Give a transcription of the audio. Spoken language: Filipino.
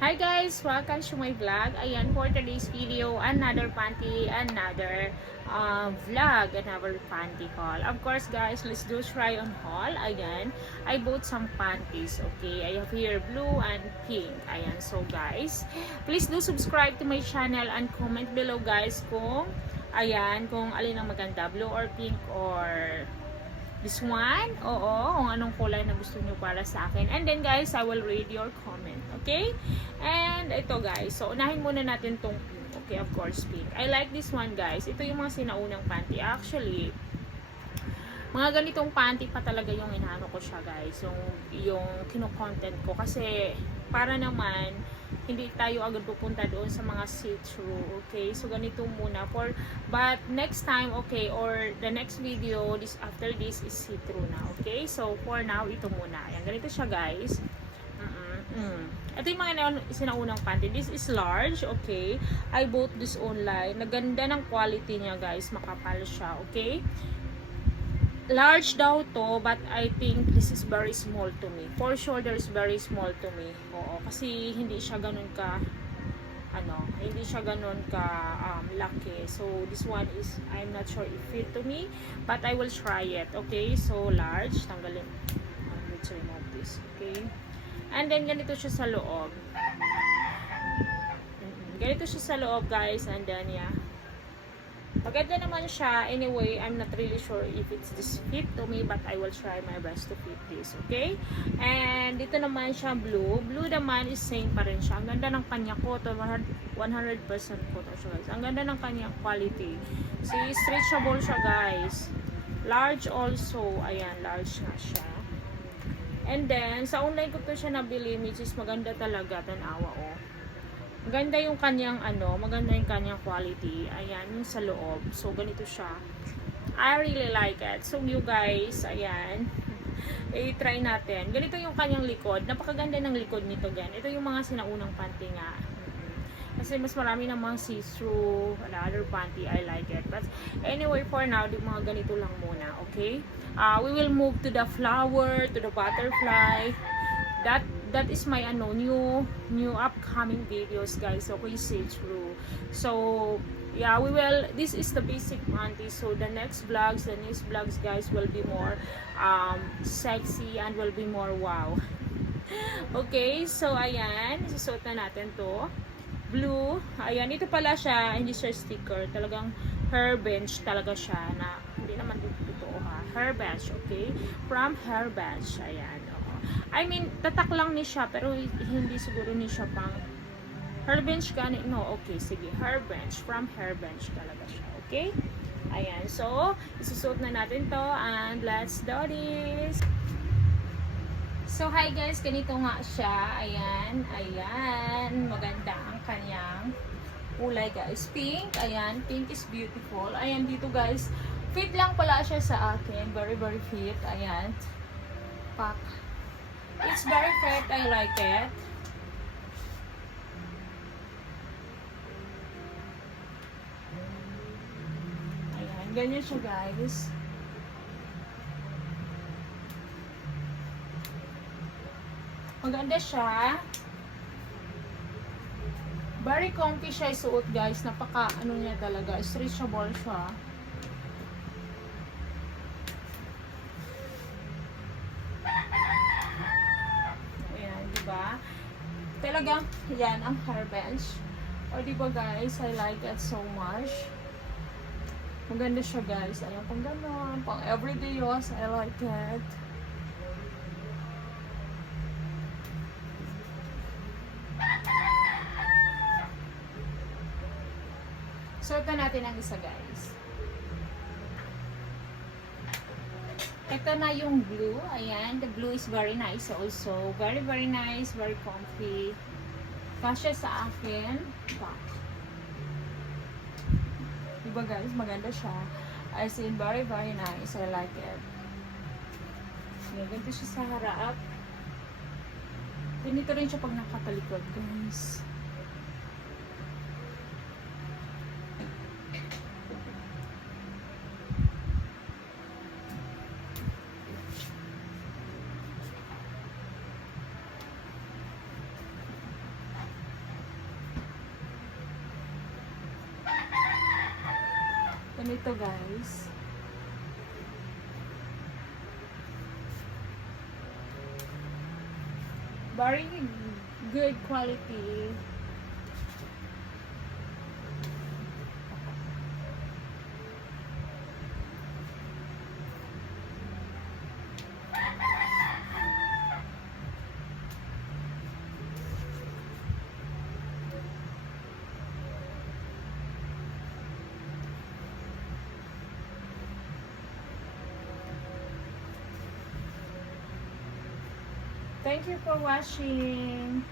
Hi guys! Welcome to my vlog. Ayan, for today's video, another panty, another vlog, another panty haul. Of course guys, let's do try on haul. Ayan, I bought some panties, okay? I have here blue and pink. Ayan, so guys, please do subscribe to my channel and comment below guys kung, ayan, kung alin ang maganda, blue or pink or this one, oo, kung anong kulay na gusto nyo para sa akin. And then guys, I will read your comment, okay? And ito guys, so unahin muna natin tong pink, okay, of course pink. I like this one guys. Ito yung mga sinaunang panty. Actually, mga ganitong panty pa talaga yung inaano ko siya guys, yung kino-content ko kasi para naman hindi tayo agad pupunta doon sa mga see-through, okay? So ganito muna but next time, okay, or the next video after this is see-through na, okay? So for now, ito muna. Ayan, ganito siya guys. Ito yung mga sinaunang panty. This is large, okay? I bought this online. Naganda ng quality niya guys, makapal siya, okay? Large daw to, but I think this is very small to me. For sure, there's very small to me. Oo, kasi hindi siya ganun ka, hindi siya ganun ka laki. So, this one is, I'm not sure if fit to me, but I will try it. Okay, so large. Tanggalin. Let's remove this. Okay. And then, ganito siya sa loob. Ganito siya sa loob, guys. And then, yeah. Maganda naman siya. Anyway, I'm not really sure if it's this fit to me, but I will try my best to fit this, okay? And dito naman siya blue. Blue naman is same pa rin siya. Ang ganda ng kanya cotton, 100% cotton siya guys. Ang ganda ng kanyang quality. See, stretchable siya guys. Large also. Ayan, large nga siya. And then, sa online ko to siya nabili, which is maganda talaga. Tanawa, oh. Maganda yung kanyang maganda yung kanyang quality. Ayan, yung sa loob. So, ganito siya. I really like it. So, you guys, ayan, i-try natin. Ganito yung kanyang likod. Napakaganda ng likod nito, gan. Ito yung mga sinaunang panty nga. Kasi mas marami namang see-through, another panty. I like it. But, anyway, for now, di mga ganito lang muna, okay? We will move to the flower, to the butterfly. That is my new upcoming videos guys, so please see through. So yeah, this is the basic panty. So the next vlogs guys will be more sexy and will be more wow. Okay, so ayan, isusuot na natin to. Blue, ayan, ito pala siya, hindi siya sticker, talagang hair bench talaga siya, na hindi naman totoo ha, hair bench, okay, from hair bench, ayan. I mean, tatak lang ni siya, pero hindi siguro ni siya pang hair bench gani. No, okay, sige. Hair bench. From hair bench talaga siya. Okay? Ayan. So, isusuot na natin to and let's do this. So, hi guys. Ganito nga siya. Ayan. Ayan. Maganda ang kanyang kulay guys. Pink. Ayan. Pink is beautiful. Ayan dito guys. Fit lang pala siya sa akin. Very, very fit. Ayan. Pak. It's very fit. I like it. Ayan. Ganyan siya guys. Maganda siya. Very comfy siya isuot guys. Napaka niya talaga. Stretchable siya. Talagang, yan, ang hair bench. O, diba guys, I like it so much. Maganda siya guys. Ayan, pang gano'n. Pang everyday use, I like it. Suotan natin ang isa guys. Ito na yung blue. Ayan. The blue is very nice also. Very, very nice. Very comfy. Kasya sa akin. Diba guys? Maganda siya. As in, very, very nice. I like it. Ayan. Ganito siya sa harap. Ganito rin siya pag nakatalikod guys. Ganito guys. Very good quality. Thank you for watching.